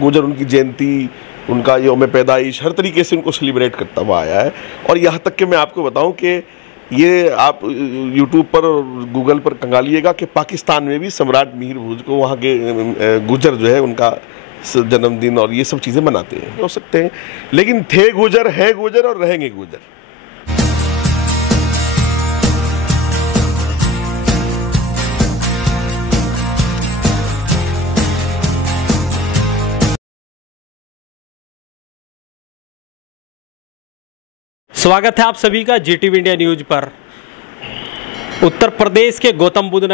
गुर्जर उनकी जयंती, उनका यौम पैदाइश हर तरीके से उनको सेलिब्रेट करता हुआ आया है। और यहाँ तक कि मैं आपको बताऊं कि ये आप यूट्यूब पर और गूगल पर कंगालिएगा कि पाकिस्तान में भी सम्राट मिहिर भोज को वहाँ के गुर्जर जो है उनका जन्मदिन और ये सब चीज़ें मनाते हैं, हो सकते हैं, लेकिन थे गुर्जर, हैं गुर्जर और रहेंगे गुर्जर। स्वागत है आप सभी का GTV इंडिया न्यूज पर। उत्तर प्रदेश के गौतम बुद्ध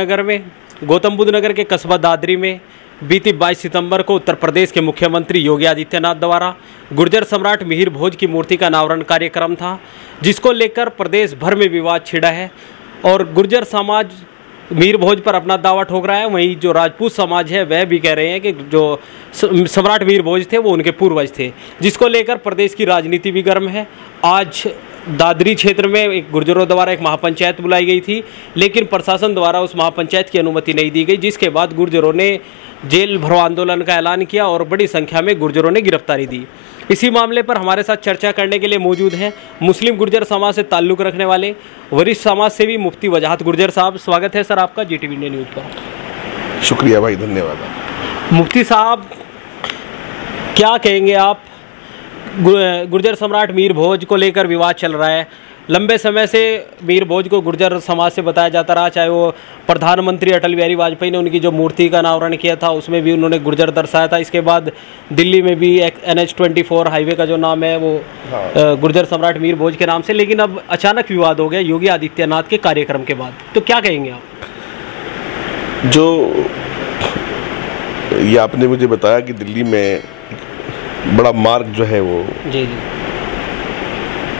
नगर के कस्बा दादरी में बीती 22 सितंबर को उत्तर प्रदेश के मुख्यमंत्री योगी आदित्यनाथ द्वारा गुर्जर सम्राट मिहिर भोज की मूर्ति का अनावरण कार्यक्रम था, जिसको लेकर प्रदेश भर में विवाद छिड़ा है और गुर्जर समाज मिहिर भोज पर अपना दावा ठोक रहा है। वहीं जो राजपूत समाज है वह भी कह रहे हैं कि जो सम्राट मिहिर भोज थे वो उनके पूर्वज थे, जिसको लेकर प्रदेश की राजनीति भी गर्म है। आज दादरी क्षेत्र में एक गुर्जरों द्वारा एक महापंचायत बुलाई गई थी, लेकिन प्रशासन द्वारा उस महापंचायत की अनुमति नहीं दी गई, जिसके बाद गुर्जरों ने जेल भरो आंदोलन का ऐलान किया और बड़ी संख्या में गुर्जरों ने गिरफ्तारी दी। इसी मामले पर हमारे साथ चर्चा करने के लिए मौजूद हैं मुस्लिम गुर्जर समाज से ताल्लुक़ रखने वाले वरिष्ठ समाज सेवी मुफ्ती वजाहत गुर्जर साहब। स्वागत है सर आपका GTV इंडिया न्यूज़ पर। शुक्रिया भाई, धन्यवाद। मुफ्ती साहब, क्या कहेंगे आप? गुर्जर सम्राट मिहिर भोज को लेकर विवाद चल रहा है। लंबे समय से मिहिर भोज को गुर्जर समाज से बताया जाता रहा, चाहे वो प्रधानमंत्री अटल बिहारी वाजपेयी ने उनकी जो मूर्ति का अनावरण किया था उसमें भी उन्होंने गुर्जर दर्शाया था। इसके बाद दिल्ली में भी एक NH-24 हाईवे का जो नाम है वो गुर्जर सम्राट मिहिर भोज के नाम से, लेकिन अब अचानक विवाद हो गया योगी आदित्यनाथ के कार्यक्रम के बाद, तो क्या कहेंगे आप? जो ये आपने मुझे बताया कि दिल्ली में बड़ा मार्ग जो है वो जी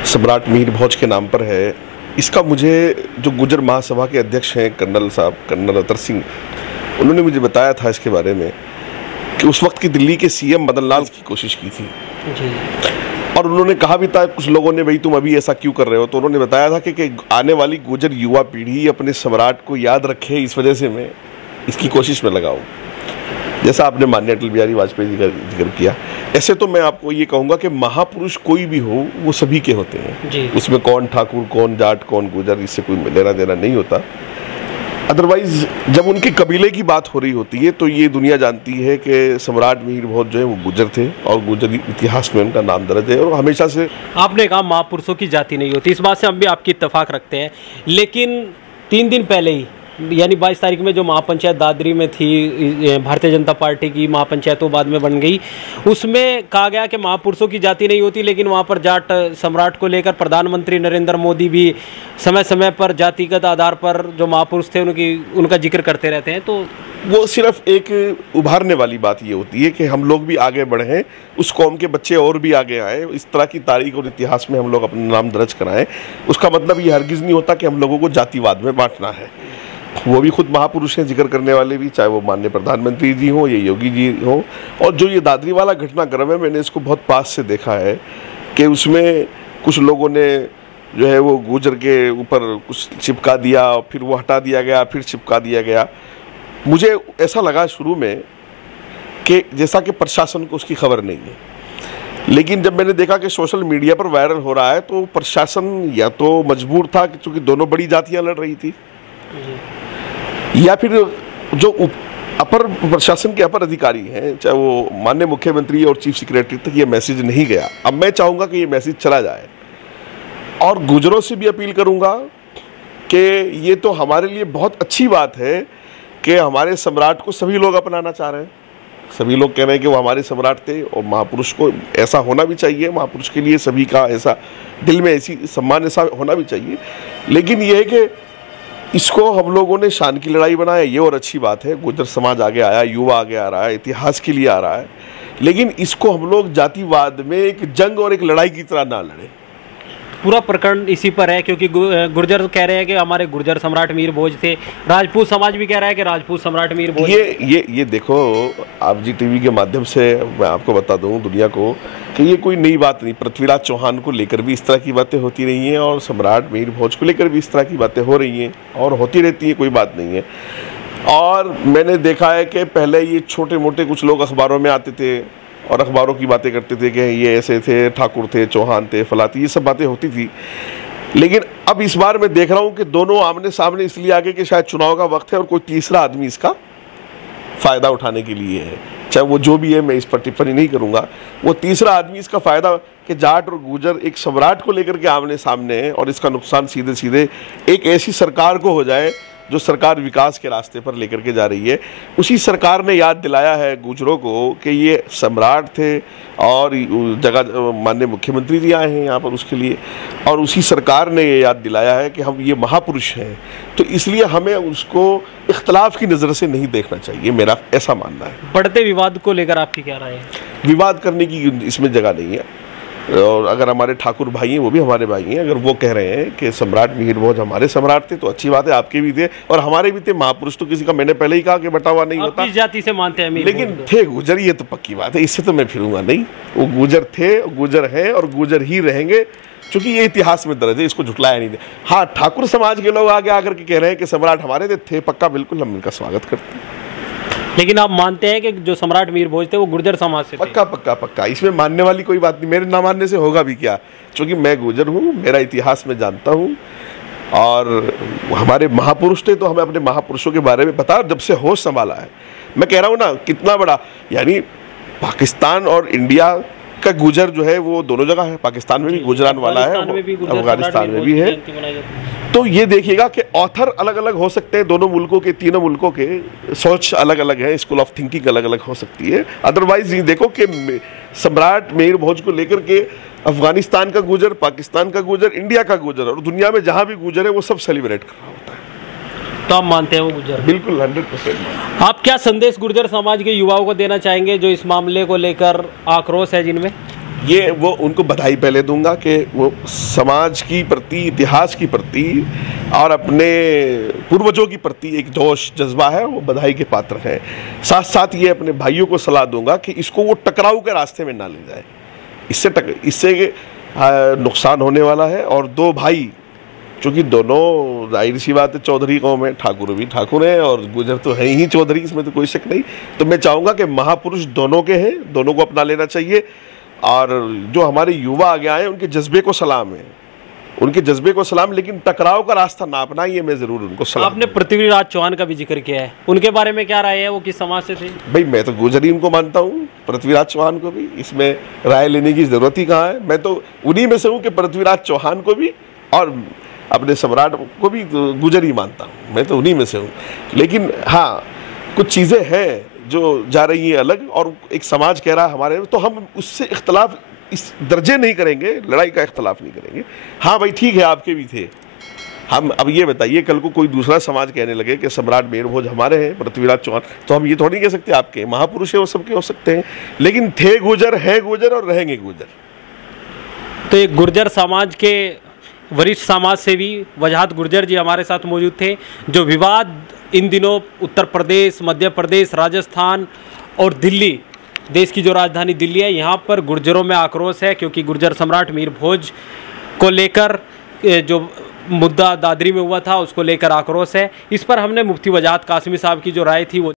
सम्राट मिहिर भोज के नाम पर है, इसका मुझे जो गुर्जर महासभा के अध्यक्ष हैं कर्नल अतर सिंह, उन्होंने मुझे बताया था इसके बारे में कि उस वक्त की दिल्ली के CM मदन लाल की कोशिश की थी जी। और उन्होंने कहा भी था कुछ लोगों ने, भाई तुम अभी ऐसा क्यों कर रहे हो, तो उन्होंने बताया था कि आने वाली गुर्जर युवा पीढ़ी अपने सम्राट को याद रखे, इस वजह से मैं इसकी कोशिश में लगाऊँ। जैसा आपने माननीय अटल बिहारी वाजपेयी जी का जिक्र किया, ऐसे तो मैं आपको ये कहूँगा कि महापुरुष कोई भी हो वो सभी के होते हैं जी। उसमें कौन ठाकुर, कौन जाट, कौन गुर्जर, इससे कोई लेना देना नहीं होता। अदरवाइज जब उनके कबीले की बात हो रही होती है तो ये दुनिया जानती है कि सम्राट मिहिर भोज जो है वो गुर्जर थे और गुर्जर इतिहास में उनका नाम दर्ज है। और हमेशा से आपने कहा महापुरुषों की जाति नहीं होती, इस बात से हम भी आपकी इत्तेफाक रखते हैं, लेकिन 3 दिन पहले ही यानी 22 तारीख में जो महापंचायत दादरी में थी, भारतीय जनता पार्टी की महापंचायत वो बाद में बन गई, उसमें कहा गया कि महापुरुषों की जाति नहीं होती, लेकिन वहाँ पर जाट सम्राट को लेकर प्रधानमंत्री नरेंद्र मोदी भी समय समय पर जातिगत आधार पर जो महापुरुष थे उनका जिक्र करते रहते हैं। तो वो सिर्फ एक उभारने वाली बात ये होती है कि हम लोग भी आगे बढ़ें, उस कौम के बच्चे और भी आगे आए, इस तरह की तारीख और इतिहास में हम लोग अपना नाम दर्ज कराएं। उसका मतलब ये हरगिज़ नहीं होता कि हम लोगों को जातिवाद में बांटना है। वो भी खुद महापुरुष हैं जिक्र करने वाले भी, चाहे वो माननीय प्रधानमंत्री जी हों या योगी जी हों। और जो ये दादरी वाला घटनाक्रम है, मैंने इसको बहुत पास से देखा है कि उसमें कुछ लोगों ने जो है वो गुर्जर के ऊपर कुछ चिपका दिया, फिर वो हटा दिया गया, फिर चिपका दिया गया। मुझे ऐसा लगा शुरू में कि जैसा कि प्रशासन को उसकी खबर नहीं है, लेकिन जब मैंने देखा कि सोशल मीडिया पर वायरल हो रहा है तो प्रशासन या तो मजबूर था क्योंकि दोनों बड़ी जातियाँ लड़ रही थी, या फिर जो अपर प्रशासन के अपर अधिकारी हैं, चाहे वो माननीय मुख्यमंत्री और चीफ सेक्रेटरी तक ये मैसेज नहीं गया। अब मैं चाहूँगा कि ये मैसेज चला जाए और गुर्जरों से भी अपील करूँगा कि ये तो हमारे लिए बहुत अच्छी बात है कि हमारे सम्राट को सभी लोग अपनाना चाह रहे हैं, सभी लोग कह रहे हैं कि वो हमारे सम्राट थे और महापुरुष को ऐसा होना भी चाहिए, महापुरुष के लिए सभी का ऐसा दिल में ऐसी सम्मान ऐसा होना भी चाहिए। लेकिन ये है कि इसको हम लोगों ने शान की लड़ाई बनाया, ये और अच्छी बात है। गुर्जर समाज आगे आया, युवा आगे आ रहा है, इतिहास के लिए आ रहा है, लेकिन इसको हम लोग जातिवाद में एक जंग और एक लड़ाई की तरह ना लड़े। पूरा प्रकरण इसी पर है क्योंकि गुर्जर कह रहे हैं कि हमारे गुर्जर सम्राट मिहिर भोज थे, राजपूत समाज भी कह रहा है कि राजपूत सम्राट मिहिर भोज। ये देखो, आप GTV के माध्यम से मैं आपको बता दूं दुनिया को कि ये कोई नई बात नहीं। पृथ्वीराज चौहान को लेकर भी इस तरह की बातें होती रही हैं और सम्राट मिहिर भोज को लेकर भी इस तरह की बातें हो रही हैं और होती रहती हैं, कोई बात नहीं है। और मैंने देखा है कि पहले ये छोटे मोटे कुछ लोग अखबारों में आते थे और अखबारों की बातें करते थे कि ये ऐसे थे, ठाकुर थे, चौहान थे, फलाती, ये सब बातें होती थी। लेकिन अब इस बार मैं देख रहा हूँ कि दोनों आमने सामने इसलिए आगे कि शायद चुनाव का वक्त है और कोई तीसरा आदमी इसका फ़ायदा उठाने के लिए है। चाहे वो जो भी है, मैं इस पर टिप्पणी नहीं करूँगा। वो तीसरा आदमी इसका फ़ायदा कि जाट और गुर्जर एक सम्राट को लेकर के आमने सामने है और इसका नुकसान सीधे सीधे एक ऐसी सरकार को हो जाए जो सरकार विकास के रास्ते पर लेकर के जा रही है। उसी सरकार ने याद दिलाया है गुर्जरों को कि ये सम्राट थे और जगह माननीय मुख्यमंत्री जी आए हैं यहाँ पर उसके लिए, और उसी सरकार ने ये याद दिलाया है कि हम ये महापुरुष हैं। तो इसलिए हमें उसको इख्तलाफ की नज़र से नहीं देखना चाहिए, मेरा ऐसा मानना है। बढ़ते विवाद को लेकर आपकी क्या राय है? विवाद करने की इसमें जगह नहीं है। और अगर हमारे ठाकुर भाई हैं, वो भी हमारे भाई हैं, अगर वो कह रहे हैं कि सम्राट मिहिर भोज हमारे सम्राट थे तो अच्छी बात है, आपके भी थे और हमारे भी थे। महापुरुष तो किसी का, मैंने पहले ही कहा कि बटा हुआ नहीं होता। किस जाति से मानते हैं? लेकिन थे गुजर, ये तो पक्की बात है, इससे तो मैं फिरूंगा नहीं। वो गुजर थे, गुजर हैं और गुजर ही रहेंगे, क्योंकि ये इतिहास में दर्ज है, इसको झुटलाया नहीं दे। हाँ, ठाकुर समाज के लोग आगे आकर के कह रहे हैं कि सम्राट हमारे थे, पक्का, बिल्कुल हम इनका स्वागत करते हैं। लेकिन आप मानते हैं कि जो सम्राट मिहिर भोज थे वो गुर्जर समाज से थे? पक्का पक्का पक्का, इसमें मानने वाली कोई बात नहीं। मेरे ना मानने से होगा भी क्या, क्योंकि मैं गुर्जर हूँ, मेरा इतिहास में जानता हूँ और हमारे महापुरुष थे तो हमें अपने महापुरुषों के बारे में पता, जब से होश संभाला है। मैं कह रहा हूँ ना, कितना बड़ा, यानी पाकिस्तान और इंडिया का गुजर जो है वो दोनों जगह है। पाकिस्तान में भी गुजरान वाला है, अफगानिस्तान में भी है। तो ये देखिएगा कि ऑथर अलग अलग हो सकते हैं, दोनों मुल्कों के, तीनों मुल्कों के सोच अलग अलग है, स्कूल ऑफ थिंकिंग अलग अलग हो सकती है। अदरवाइज ये देखो कि सम्राट मिहिर भोज को लेकर के अफगानिस्तान का गुजर, पाकिस्तान का गुजर, इंडिया का गुजर और दुनिया में जहाँ भी गुजर है वो सब सेलिब्रेट कर रहा होता है। तो आप मानते हैं वो गुर्जर? बिल्कुल 100%। आप क्या संदेश गुर्जर समाज के युवाओं को देना चाहेंगे जो इस मामले को लेकर आक्रोश है जिनमें? ये वो उनको बधाई पहले दूंगा कि वो समाज की प्रति, इतिहास की प्रति और अपने पूर्वजों की प्रति एक जोश जज्बा है, वो बधाई के पात्र हैं। साथ साथ ये अपने भाइयों को सलाह दूंगा कि इसको वो टकराव के रास्ते में ना ले जाए, इससे नुकसान होने वाला है। और दो भाई, चूँकि दोनों जाहिर सी बात है चौधरी कौम है, ठाकुर भी ठाकुर हैं और गुजर तो है ही चौधरी, इसमें तो कोई शक नहीं। तो मैं चाहूँगा कि महापुरुष दोनों के हैं, दोनों को अपना लेना चाहिए। और जो हमारे युवा आगे आए उनके जज्बे को सलाम है, उनके जज्बे को सलाम, लेकिन टकराव का रास्ता ना अपनाइए, मैं जरूर उनको सलाम। आपने पृथ्वीराज चौहान का भी जिक्र किया है, उनके बारे में क्या राय है? वो किस समाज से थे? भाई मैं तो गुजरी उनको मानता हूँ, पृथ्वीराज चौहान को भी, इसमें राय लेने की जरूरत ही कहाँ है। मैं तो उन्हीं में से हूँ कि पृथ्वीराज चौहान को भी और अपने सम्राट को भी गुजर ही मानता हूँ, मैं तो उन्हीं में से हूँ। लेकिन हाँ, कुछ चीज़ें हैं जो जा रही हैं अलग और एक समाज कह रहा है हमारे, तो हम उससे इख्तलाफ इस दर्जे नहीं करेंगे, लड़ाई का इख्तलाफ नहीं करेंगे। हाँ भाई ठीक है, आपके भी थे। हम अब ये बताइए, कल को कोई दूसरा समाज कहने लगे कि सम्राट मिहिर भोज हमारे हैं, पृथ्वीराज चौहान, तो हम ये थोड़ी नहीं कह सकते आपके महापुरुष है, वो सबके हो सकते हैं, लेकिन थे गुजर, हैं गुजर और रहेंगे गुजर। तो एक गुर्जर समाज के वरिष्ठ समाज सेवी वजाहत गुर्जर जी हमारे साथ मौजूद थे। जो विवाद इन दिनों उत्तर प्रदेश, मध्य प्रदेश, राजस्थान और दिल्ली, देश की जो राजधानी दिल्ली है, यहाँ पर गुर्जरों में आक्रोश है क्योंकि गुर्जर सम्राट मिहिर भोज को लेकर जो मुद्दा दादरी में हुआ था उसको लेकर आक्रोश है। इस पर हमने मुफ्ती वजाहत कासमी साहब की जो राय थी वो